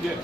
Yeah.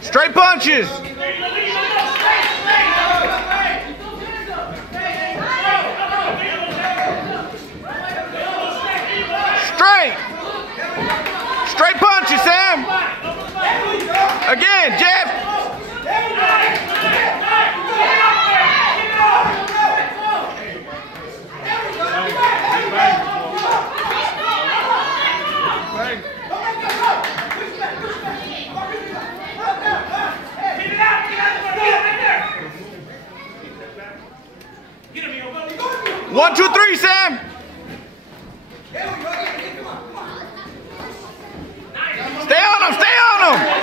Straight punches. Straight punches, Sam. Again, Jeff. One, two, three, Sam. Stay on him, stay on him.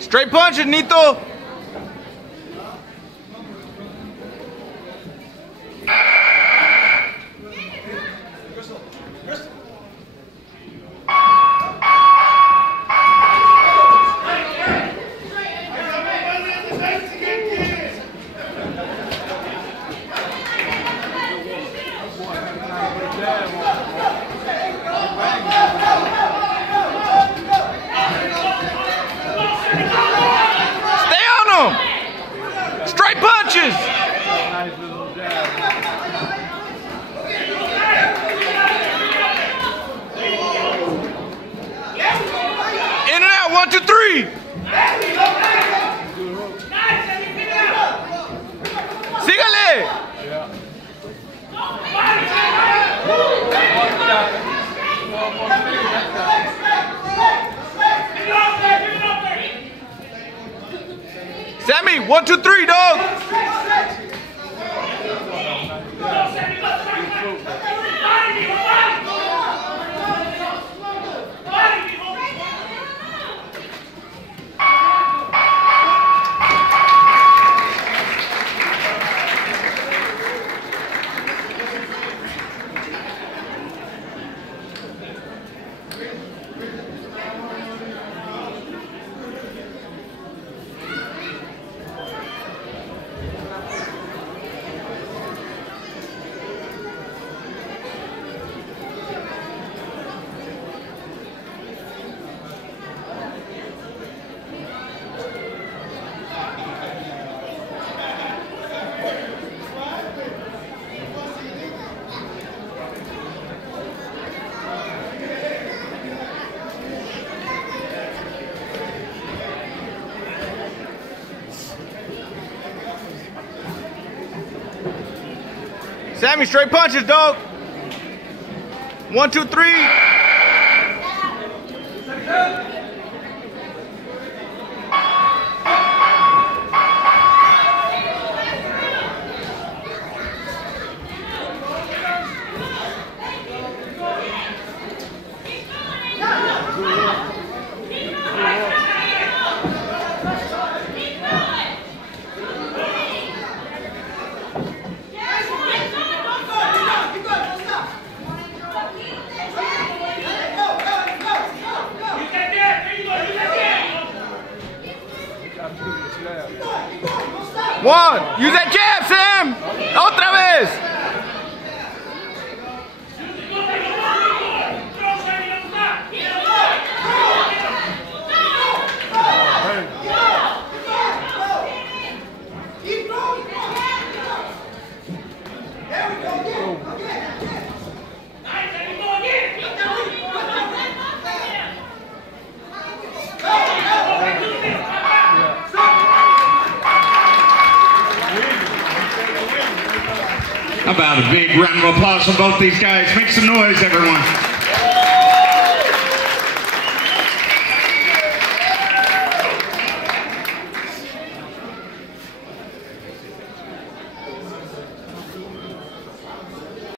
Straight punches, Nito. Straight punches! In and out, one, two, three! Sígale! Sammy, one, two, three, dog. Sammy, straight punches, dog. One, two, three. One. Use that jab, Sam. Otra vez. How about a big round of applause for both these guys? Make some noise, everyone.